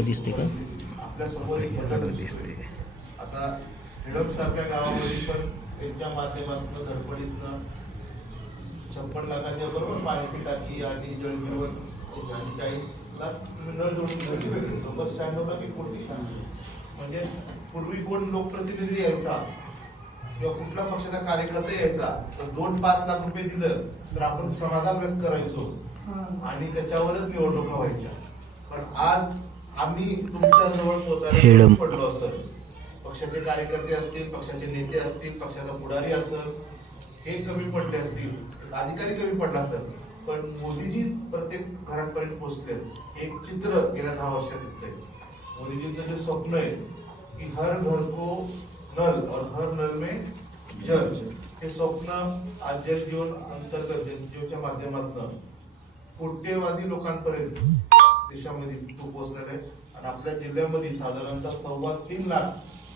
Logo दिसते का? आपल्यासमोर एक बदल दिसते. आता सारख्या गावामध्ये पण त्यांच्या माध्यमातून धडपडीतनं छप्पन लाखाच्या बरोबर पाण्याची टाकी आणि जलजीवन आणि चाळीस लाख नळ जोडून दिली लोक स्टँड होता की कोटी म्हणजे पूर्वी कोण लोकप्रतिनिधी यायचा किंवा कुठल्या पक्षाचा कार्यकर्ता यायचा तर दोन पाच लाख रुपये दिलं तर आपण समाधान व्यक्त करायचो. आणि त्याच्यावरच निवडणुका व्हायच्या. पण आज आम्ही तुमच्या जवळ हेडम. पोहोचायला पडलो असं. पक्षाचे कार्यकर्ते असतील पक्षाचे नेते असतील पक्षाचा पुढारी असेल हे कमी पडले असतील. अधिकारी कमी पडला असेल. पण मोदीजी प्रत्येक घरापर्यंत पोहोचले एक चित्र गेल्या दहा वर्षात दिसतंय. मोदीजींचं जे स्वप्न आहे की हर घर को नल और हर नल में जल. हे स्वप्न आज जल जीवन अंतर्गत जल जीवनच्या माध्यमातून कोट्यवधी लोकांपर्यंत देशामध्ये आहे. आणि आपल्या जिल्ह्यामध्ये साधारणतः सव्वा तीन लाख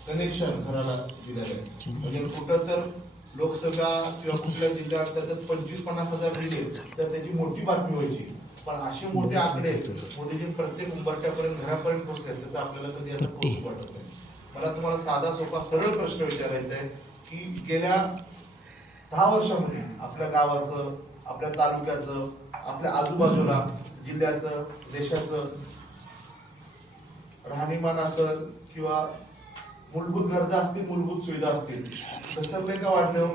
कनेक्शन घराला दिलेले आहे म्हणजे कुठं तर लोकसभा किंवा कुठल्या जिल्ह्याअंतर्गत पंचवीस पन्नास हजार दिले तर त्याची मोठी बातमी व्हायची. पण असे मोठे आकडे मोदीजी प्रत्येक उंबरट्यापर्यंत घरापर्यंत पोहोचले त्याचं आपल्याला कधी आता कौतुक वाटत नाही. मला तुम्हाला साधा सोपा सरळ प्रश्न विचारायचा आहे की गेल्या दहा वर्षामध्ये आपल्या गावाचं आपल्या तालुक्याचं आपल्या आजूबाजूला जिल्ह्याचं देशाचं राहणीमान असेल किंवा मूलभूत गरजा असतील मूलभूत सुविधा असतील तसं नाही का वाढलं?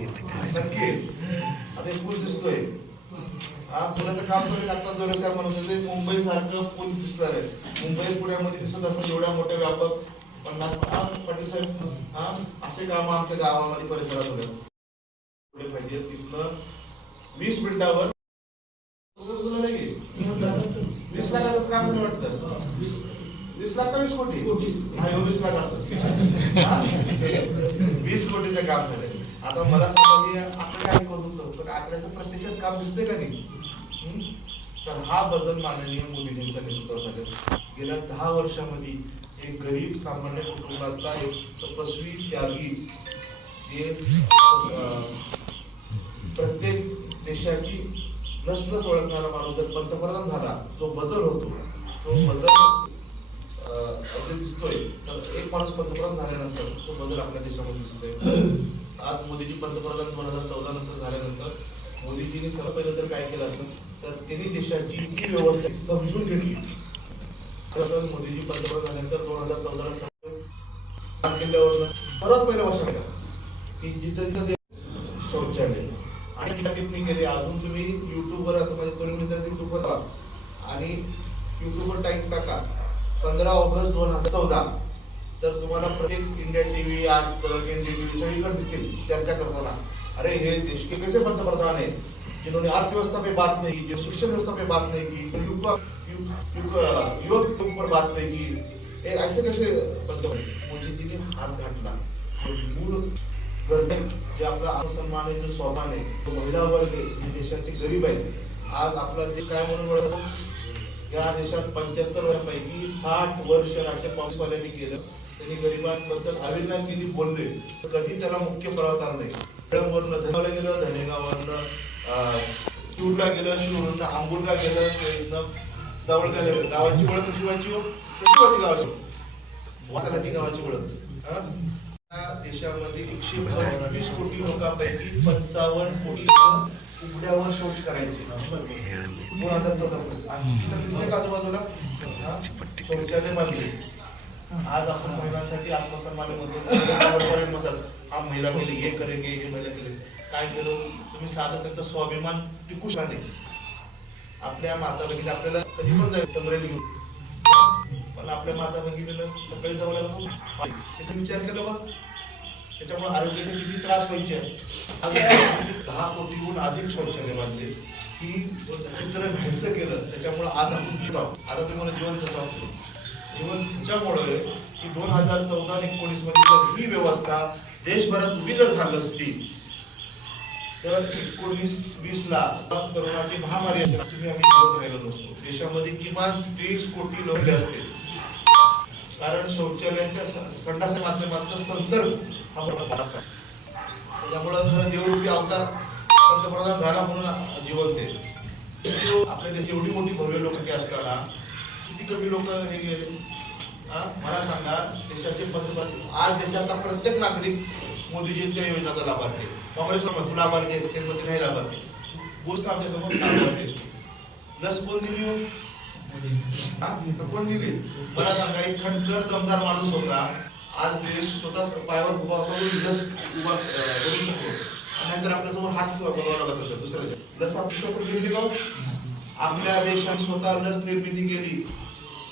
नक्की. आता एक पूल दिसतोय. हा पुण्याचं काम करेल आता जोरे साहेब म्हणत होते. मुंबई सारखं पूल दिसणार आहे. मुंबई पुण्यामध्ये दिसत असेल एवढ्या मोठ्या व्यापक. पन्नास हा पाटील साहेब हा असे काम आमच्या गावामध्ये परिसरात होते पुढे पाहिजे तिथनं वीस मिनिटावर. तुला नाही? वीस लाखाचं काम नाही वाटतं. वीस लाख का वीस कोटी? नाही वीस लाख असं हा? वीस कोटीचं काम झालंय आता मला आकडे काय करून होतो पण आकड्याचं प्रत्यक्षात काम दिसतंय का नाही? तर हा बदल माननीय मोदीजींच्या नेतृत्वामध्ये गेल्या दहा वर्षामध्ये एक गरीब सामान्य कुटुंबातला एक तपस्वी त्यागी जे प्रत्येक देशाची नसनच ओळखणारा माणूस जर पंतप्रधान झाला जो बदल होतो तो बदल अं, अगदी दिसतोय तर एक माणूस पंतप्रधान झाल्यानंतर तो बदल आपल्या देशामध्ये दिसतोय. आज मोदीजी पंतप्रधान दोन हजार चौदा नंतर झाल्यानंतर मोदीजींनी सर्व पहिलं तर काय केलं असेल तर त्यांनी देशाची ही व्यवस्था समजून घेतली. कसं मोदीजी पंतप्रधान झाल्यानंतर दोन हजार चौदाला सर्वात पहिल्या वर्षाला की जिथं जिथं ते शौचालय आणि टिप्पणी केली अजून तुम्ही युट्यूबवर आता माझे तरुण मित्र युट्यूबवर आणि युट्यूबवर टाईप टाका. पंधरा ऑगस्ट दोन हजार चौदा. तर तुम्हाला प्रत्येक इंडिया टीव्ही आज तक इंडिया टीव्ही सगळीकडे दिसतील चर्चा करताना. अरे हे देश के कैसे पंतप्रधान है जिन्होंने अर्थव्यवस्था पे बात नहीं की जो शिक्षण व्यवस्था पे बात नहीं की जो युवा युवक के ऊपर बात नहीं की ऐसे कैसे पंतप्रधान मोदी जी ने हात घातला. जो मूळ गरजे जे आपला आत्मसन्मान आहे जो स्वाभिमान आहे तो महिला वर्ग आहे जे देशाचे गरीब आहेत. आज आपला देश काय म्हणून ओळखतो? या देशात पंच्याहत्तर वर्षापैकी साठ वर्ष राज्य काँग्रेसवाल्यांनी केलं. त्यांनी गरिबांबद्दल अविनाश किती बोलले. तर कधी त्याला मुख्य पर्वतार नाही. वरनं धनावला गेलं धनेगाववरनं अं, चिवडला गेलं शिवरनं आंबुलगा गेलं जवळका गेलं गावाची ओळख कशी व्हायची हो? कशी गावाची वासाची गावाची ओळख. देशामध्ये एकशे पंचवीस कोटी लोकांपैकी पंचावन्न कोटी लोक उघड्यावर शौच करायचे. दोन हजार चौदा आजूबाजूला? शौचालय बांधले. आज आपण महिलांसाठी आत्मसन्मान म्हणतात हा महिला केली हे करेगे हे महिला केले काय केलं? तुम्ही साधं त्यांचा स्वाभिमान टिकू शकते. आपल्या माता भगिनी आपल्याला कधी पण जाईल तंगरेली घेऊन पण आपल्या माता भगिनीला सकाळी जवळ त्याचा विचार केला बघ त्याच्यामुळे आरोग्याचे किती त्रास व्हायचे. आज दहा कोटीहून अधिक शौचालय बांधले. की चित्र भेडसं केलं. त्याच्यामुळे आज आपण जिवाव आता तुम्हाला जीवन कसं असतो जीवन ह्याच्यामुळे की दोन हजार चौदा आणि एकोणीसमध्ये जर ही व्यवस्था देशभरात उभी जर झाली असती तर एकोणीस वीस ला करोनाची महामारी असेल तुम्ही आम्ही जीवन राहिलो नसतो. देशामध्ये किमान तीस कोटी लोक असतील. कारण शौचालयाच्या स- माध्यमातून संसर्ग हा मोठा त्यामुळं आहे. जर देवरूपी अवतार पंतप्रधान झाला म्हणून जीवन ते आपल्या देशात एवढी मोठी भव्य लोकसंख्या असताना किती कमी लोक हे गेले? मला सांगा देशाचे पंतप्रधान आज देशाचा प्रत्येक नागरिक मोदीजींच्या योजनेचा लाभार्थी काँग्रेस तू लाभार्थी आहे केंद्रमंत्री नाही लाभार्थी गोष्ट आमच्यासमोर लाभार्थी लस कोण दिली हो? कोण दिली? मला सांगा एक खडकर दमदार माणूस होता. आज देश स्वतः पायावर उभा करून लस उभा करू शकतो. नंतर आपल्यासमोर हात बनवावा लागत असतो दुसऱ्या लस आपण दिली का आपल्या देशात स्वतः लस निर्मिती केली.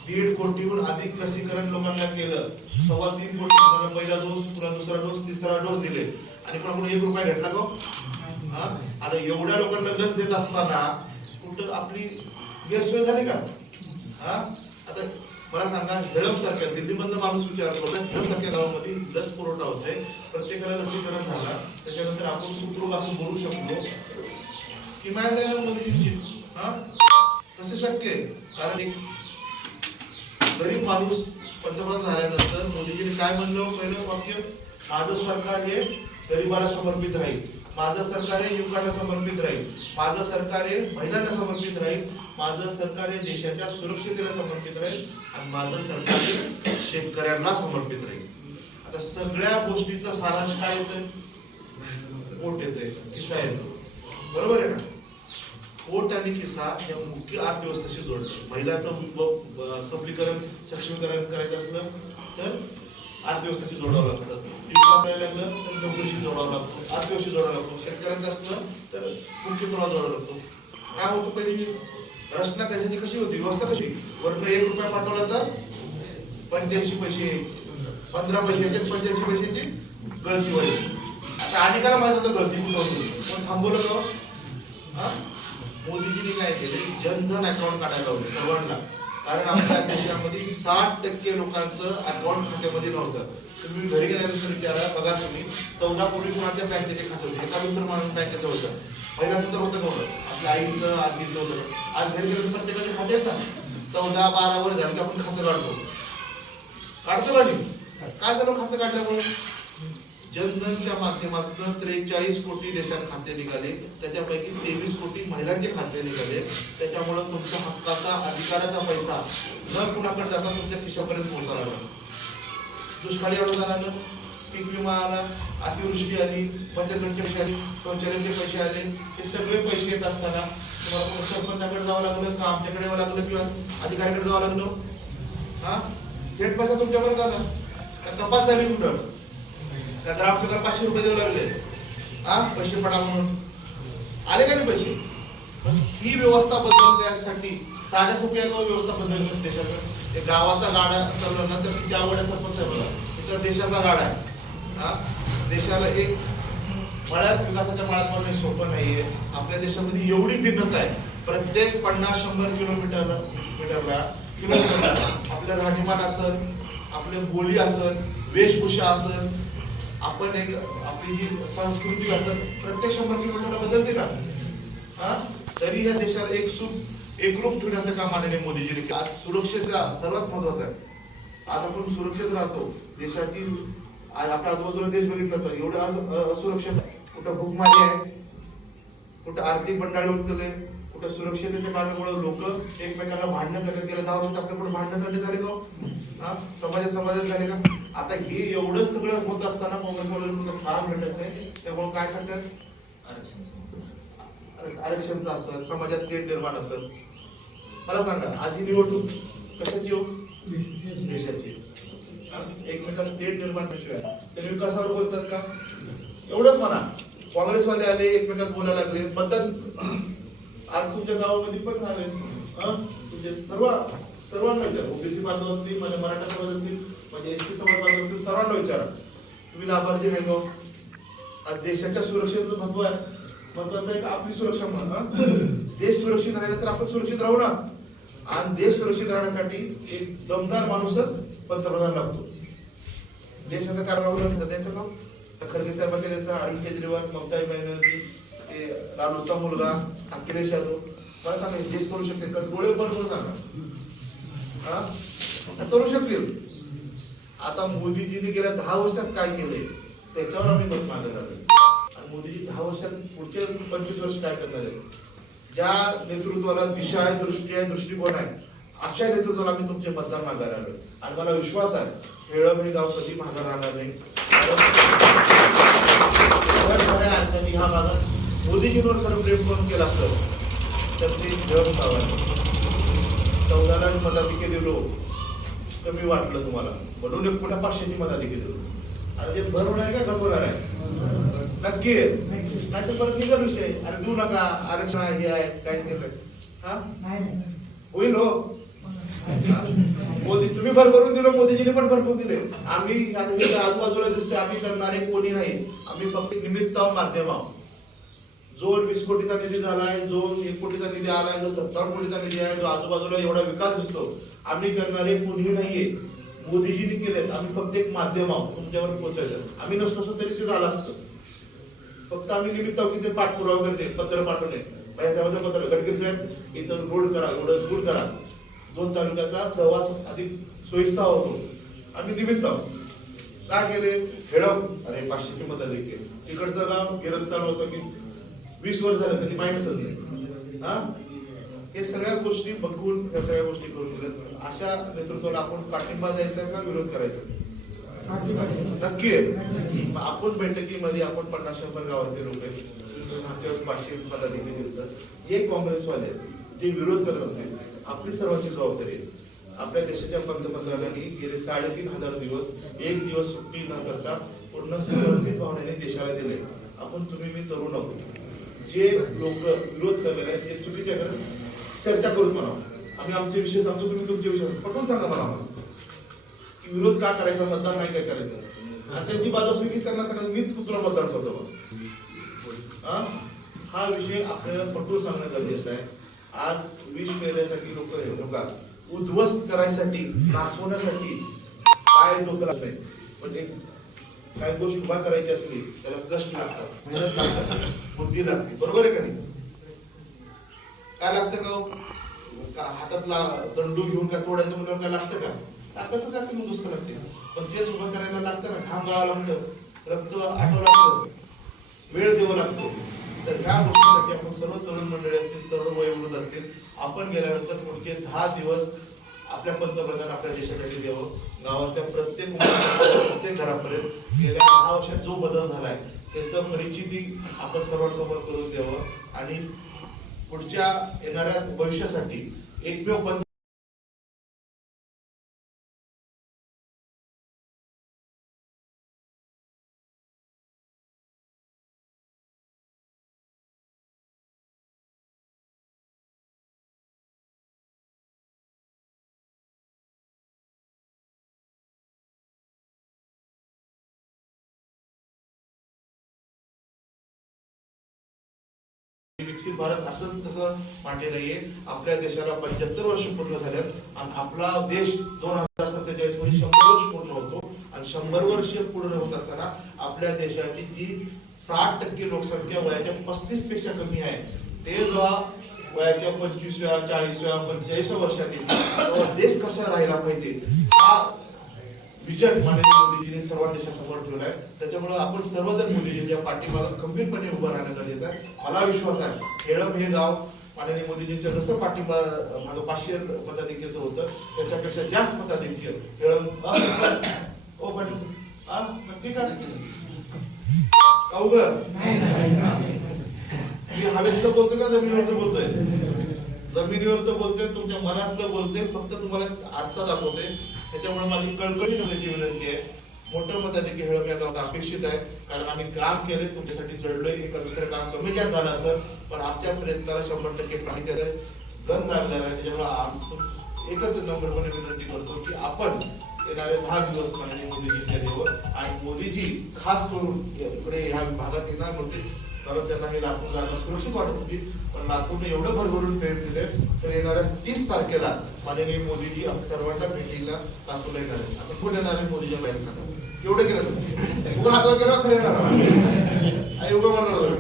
दीड कोटीहून अधिक लसीकरण लोकांना केलं. सव्वा तीन कोटी. लोकांना पहिला डोस पुन्हा दुसरा डोस तिसरा डोस दिले. आणि कोणाकडून एक रुपया घेतला गो हा? आता एवढ्या लोकांना लस देत असताना कुठं आपली गैरसोय झाली का? हा? आता मला सांगा हेळम सारख्या दिल्लीमधनं माणूस विचारतो हेळम सारख्या गावामध्ये लस पुरवठा होतोय. प्रत्येकाला लसीकरण झाला. त्याच्यानंतर आपण सुखरूप असं बोलू शकतो. किमान द्यायला मोदीजींची हा? तसे शक्य आहे. कारण एक गरीब माणूस पंतप्रधान झाल्यानंतर मोदीजींनी काय म्हणलं? पहिलं वाक्य माझं सरकार हे गरिबाला समर्पित राहील. माझं सरकार हे युवकांना समर्पित राहील. माझं सरकार हे महिलांना समर्पित राहील. माझं सरकार हे देशाच्या सुरक्षितेला समर्पित राहील. आणि माझं सरकार हे शेतकऱ्यांना समर्पित राहील. आता सगळ्या गोष्टीचा सारांश काय येतोय? पोट येतोय. किस्सा येतो बरोबर आहे ना? पोट आणि किस्सा या मुख्य अर्थव्यवस्थेशी जोडते. महिलांचं सबलीकरण सक्षमीकरण करायचं असलं तर अर्थव्यवस्थेशी जोडावं लागतं. युवक करायला लागलं तर नोकरीशी जोडावं लागतो. अर्थव्यवस्थेशी जोडावं लागतो. शेतकऱ्यांचं असलं तर मुख्य प्रवाह जोडावा लागतो. काय होतं पहिली रचना कशाची कशी होती? व्यवस्था कशी वरनं एक रुपया पाठवला तर पंच्याऐंशी पैसे पंधरा पैसे याच्यात पंच्याऐंशी पैशाची गळती व्हायची आता आणि काय माहीत होतं गळती कुठं होती. पण थांबवलं का? हा? मोदीजीने काय केले जनधन अकाउंट काढायला लावले सर्वांना. कारण आपल्या देशामध्ये साठ टक्के लोकांचं अकाउंट खात्यामध्ये नव्हतं. तुम्ही घरी गेल्यानंतर विचारा बघा तुम्ही. चौदा कोटी कोणाच्या बँकेचे खाते होते? एका मित्र माणूस बँकेचं होतं. पहिल्यांदा तर होतं नव्हतं आपल्या आईचं आजीचं होतं. आज घरी गेल्यानंतर प्रत्येकाचे खाते येतात. चौदा बारा वर झालं आपण खातं काढतो. काढतो का नाही? काय झालं खातं काढल्यामुळे? जनधनच्या माध्यमातून त्रेचाळीस कोटी देशात खाते निघाले. त्याच्यापैकी तेवीस कोटी महिलांचे खाते निघाले. त्याच्यामुळे तुमच्या हक्काचा अधिकाराचा पैसा न कुणाकडे जाता तुमच्या खिशापर्यंत पोहोचायला लागला. दुष्काळी अनुदानानं पीक विमा आला अतिवृष्टी आली बचत आली शौचालयाचे पैसे आले. हे सगळे पैसे येत असताना तुम्हाला सरपंचाकडे जावं लागलं का आमच्याकडे यावं लागलं किंवा अधिकाऱ्याकडे जावं लागलं? हा? थेट पैसा तुमच्याकडे आला तपास झाली कुठं? त्या ग्रामसेवकाला पाचशे रुपये देऊ लागले. हा? पैसे पडा म्हणून. आले का नाही पैसे? पण ही व्यवस्था बदलण्यासाठी साध्या सोप्या व्यवस्था बदलली देशाकडे. ते गावाचा गाडा चालला ना तर किती आवड सरपंच आहे इतर देशाचा गाडा आहे. हा? देशाला एक मळ्यात विकासाच्या मळ्यात म्हणून सोपं नाहीये. आपल्या देशामध्ये एवढी भिन्नता आहे. प्रत्येक पन्नास शंभर किलोमीटर मीटरला किलोमीटरला आपलं राहणीमान असल आपले बोली असल वेशभूषा असल आपण एक आपली जी संस्कृती असेल प्रत्येक शंभर किलोमीटरला बदलते का हा? तरी या देशाला एक सुख एकरूप ठेवण्याचं काम आलेले मोदीजींनी आज सुरक्षेचा सर्वात महत्त्वाचा आहे. आज आपण सुरक्षित राहतो. देशाची आपला आपल्या आजूबाजूला देश बघितला तर एवढं आज असुरक्षित आहे. कुठं भूकमारी आहे कुठं आर्थिक बंडाळी उठतले कुठं सुरक्षिततेच्या कारणामुळे लोक एकमेकांना भांडणं करत गेले दहा वर्षात आपल्याकडे भांडणं करणे झाले का हो? हा? समाजात समाजात झाले का? आता हे एवढं सगळं होत असताना काँग्रेसवाल्यांना काम भेटत नाही. त्यामुळे काय करतात? आरक्षणचं असतं समाजात तेढ निर्माण असत. मला सांगा आज ही निवडणूक कशाची हो? देशाची? एकमेकांना तेढ निर्माण कशी ते विकासावर बोलतात का? एवढंच म्हणा. काँग्रेसवाले आले एकमेकात बोलायला लागले. मतदान आज तुमच्या गावामध्ये पण झाले हा? म्हणजे सर्व सर्वांना ओबीसी बांधव असतील माझ्या मराठा समाज असतील म्हणजे एस टी समाज बांधव सर्वांना विचारा. तुम्ही लाभार्थी नाही गो हो? आज देशाच्या सुरक्षेचं महत्त्व आहे. महत्वाचं आहे का आपली सुरक्षा म्हणा देश सुरक्षित राहिला तर आपण सुरक्षित राहू ना. आणि देश सुरक्षित राहण्यासाठी एक दमदार माणूसच पंतप्रधान लागतो. देशाचं कारभार लक्ष द्यायचं का तर खरगे साहेबांचे त्यांचा अरविंद केजरीवाल ममता बॅनर्जी ते लालूचा मुलगा अखिलेश यादव मला सांगा देश करू शकते का? डोळे बंद करून सांगा हा? आता करू शकतील. आता मोदीजींनी गेल्या दहा वर्षात काय केलंय? त्याच्यावर आम्ही मत मागत आलोय आणि मोदीजी दहा वर्षात पुढचे पंचवीस वर्ष काय करणार आहेत? ज्या नेतृत्वाला दिशा आहे दृष्टी आहे दृष्टिकोन आहे अशा नेतृत्वाला आम्ही तुमचे मतदान मागायला आलो आणि मला विश्वास आहे हेळम हे गाव कधी मागं राहणार नाही. अर्थाने ह्या भागात मोदीजींवर जर प्रेम करून केलं असतं? तर ते हेळम गाव आहे चौदाला मताधिके लोक कमी वाटलं तुम्हाला? म्हणून एक पुन्हा पाचशेची मताधिके दिलो आणि ते भर होणार आहे का कमी होणार आहे? नक्की. नाही तर परत निघाल विषय. अरे देऊ नका. आरक्षण हे आहे काय ते काय. हा? होईल हो? मोदी तुम्ही भरभरून दिलो मोदीजीने पण भरभरून दिले. आम्ही आता आजूबाजूला दिसतोय आम्ही करणारे कोणी नाही. आम्ही फक्त निमित्त माध्यम आहोत. जो वीस कोटीचा निधी झालाय जो एक कोटीचा निधी आलाय जो सत्तावन्न कोटीचा निधी आहे जो आजूबाजूला एवढा विकास दिसतो आम्ही करणारे कोणीही नाहीये. मोदीजीने केलेत. आम्ही फक्त एक माध्यम आहोत. तुमच्यावर पोहोचायचं. आम्ही नसतो असं तरी ते झालं असतं. फक्त आम्ही निमित्त आहोत की ते पाठपुरावा करते पत्र पाठवणे. याच्यामध्ये त्यामध्ये पत्र. गडकरी साहेब इथं रोड करा एवढं दूर करा. दोन तालुक्याचा सहवास अधिक सोयीस्ता होतो. आम्ही निमित्त आहोत. का केले? खेळव. अरे पाचशेची मदत देखील तिकडचं गाव गिरत चालू होतं की वीस वर्ष झालं कधी माहितीच नाही हा? हे सगळ्या गोष्टी बघून या सगळ्या गोष्टी करून दिल्यात. अशा नेतृत्वाला आपण पाठिंबा द्यायचा का विरोध करायचा? नक्की आहे. आपण बैठकीमध्ये आपण पन्नास शंभर गावातले लोक आहेत. पाचशे पदाधिकारी दिलं जे काँग्रेसवाले आहेत जे विरोध करत होते आपली सर्वांची जबाबदारी आहे. आपल्या देशाच्या पंतप्रधानांनी गेले साडेतीन हजार दिवस एक दिवस सुट्टी न करता पूर्ण समर्पित भावनेने देशाला दिले. आपण तुम्ही मी तरुण आहोत. जे लोक विरोध करलेले आहेत ते चुकीच्या करत चर्चा करून म्हणावं आम्ही आमचे विषय सांगतो तुम्ही तुमचे विषय पटवून सांगा मला की विरोध का करायचा मतदान नाही काय करायचं? आणि त्यांची बाजू स्वीकृत की सांगा मीच तुला मतदान करतो हा? विषय आपल्याला पटवून सांगणं गरजेचं आहे. आज विष पेरण्यासाठी लोक लोक उद्ध्वस्त करायसाठी नासवण्यासाठी काय डोकं लागलंय म्हणजे काही गोष्ट उभा करायची असली त्याला कष्ट लागतात. मेहनत लागतात. बुद्धी लागते. बरोबर आहे का नाही? काय लागतं का हातातला दंडू घेऊन का तोडायचं म्हणून काय लागतं का? ताकदच लागते मग दुसरं लागते? पण तेच उभं करायला लागतं ना घाम गाळावं लागतं रक्त आठवं लागतं वेळ द्यावा लागतो. तर ह्या गोष्टीसाठी आपण सर्व तरुण मंडळी असतील सर्व वयोवृद्ध असतील आपण गेल्यानंतर पुढचे दहा दिवस आपल्या पंतप्रधान आपल्या देशासाठी द्यावं. गावातल्या प्रत्येक प्रत्येक घरापर्यंत गेल्या दहा वर्षात जो बदल झालाय त्याचं परिचिती आपण सर्वांसमोर करून द्यावं. आणि पुढच्या येणाऱ्या भविष्यासाठी एकमेव भारत असं तसं मांडलेलं आहे आपल्या देशाला पंच्याहत्तर वर्ष पूर्ण झाल्यात आणि आपला देश दोन हजार सत्तेचाळीसमध्ये शंभर वर्ष पूर्ण होतो. आणि शंभर वर्ष पूर्ण होत असताना आपल्या देशाची जी साठ टक्के लोकसंख्या वयाच्या पस्तीसपेक्षा कमी आहे ते जेव्हा वयाच्या पंचवीसव्या चाळीसव्या पंचेचाळीसव्या वर्षात येईल देश कसा राहिला पाहिजे हा विजन माननीय मोदीजीने सर्व देशासमोर ठेवलाय. त्याच्यामुळे आपण सर्वजण मोदीजींच्या पाठीमागे खंबीरपणे उभं राहणं गरजेचं आहे. मला विश्वास आहे. हेळम हे गाव माननीय मोदीजींच्या जसं पाठिंबा माझं पाचशे मताधिक्याचं होतं त्याच्यापेक्षा जास्त मताधिक्य खेळम ओ हो, पाटील नक्की का मी हवेतलं बोलतोय का जमिनीवरचं बोलतोय? जमिनीवरचं बोलतोय तुमच्या मनातलं बोलतोय फक्त तुम्हाला आरसा दाखवते त्याच्यामुळे माझी कळकळी करण्याची विनंती आहे. मोठं मताधिक्य खेळ या आता अपेक्षित आहे. कारण आम्ही काम केले तुमच्यासाठी जडलोय एका दुसरं काम कमी जास्त झालं असं पण आमच्या प्रयत्नाला शंभर टक्के पाणी त्याचं गण लागलेलं आहे. त्याच्यामुळे आम- एकच नम्रपणे विनंती करतो की आपण येणारे दहा दिवस माननीय मोदीजींच्या देवर आणि मोदीजी खास करून इकडे ह्या भागात येणार होते. कारण त्यांना हे लातूर जाणं सुरक्षित वाटत होती. पण लातूरने एवढं भरभरून भेट दिले तर येणाऱ्या तीस तारखेला माननीय मोदीजी सर्वांना भेटीला लातूरला येणार आहे आता कुठे येणार आहे मोदीजी बाहेर सांगा? एवढं केलं. उगा हात वगैरे खरं येणार आहे एवढं म्हणणार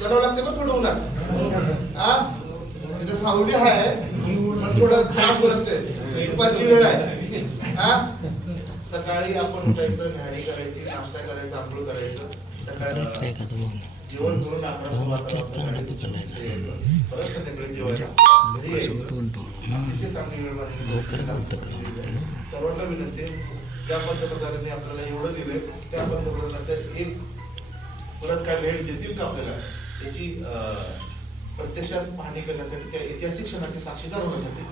करावं लागते पण थोडं उन्हात. हा? तिथं सावली आहे पण थोडं त्रास बरकते दुपारची वेळ आहे. हा? सकाळी आपण उठायचं घाणी करायची नाश्ता करायचा आंघोळ करायचं. सकाळी जेवण करून सर्वांना विनंती ज्या पंतप्रधानांनी आपल्याला एवढं दिलंय त्या पंतप्रधानाच्या एक परत काय भेट देतील का आपल्याला? याची अं, प्रत्यक्षात पाहणी करण्यासाठी त्या ऐतिहासिक क्षणाचे साक्षीदार होण्यासाठी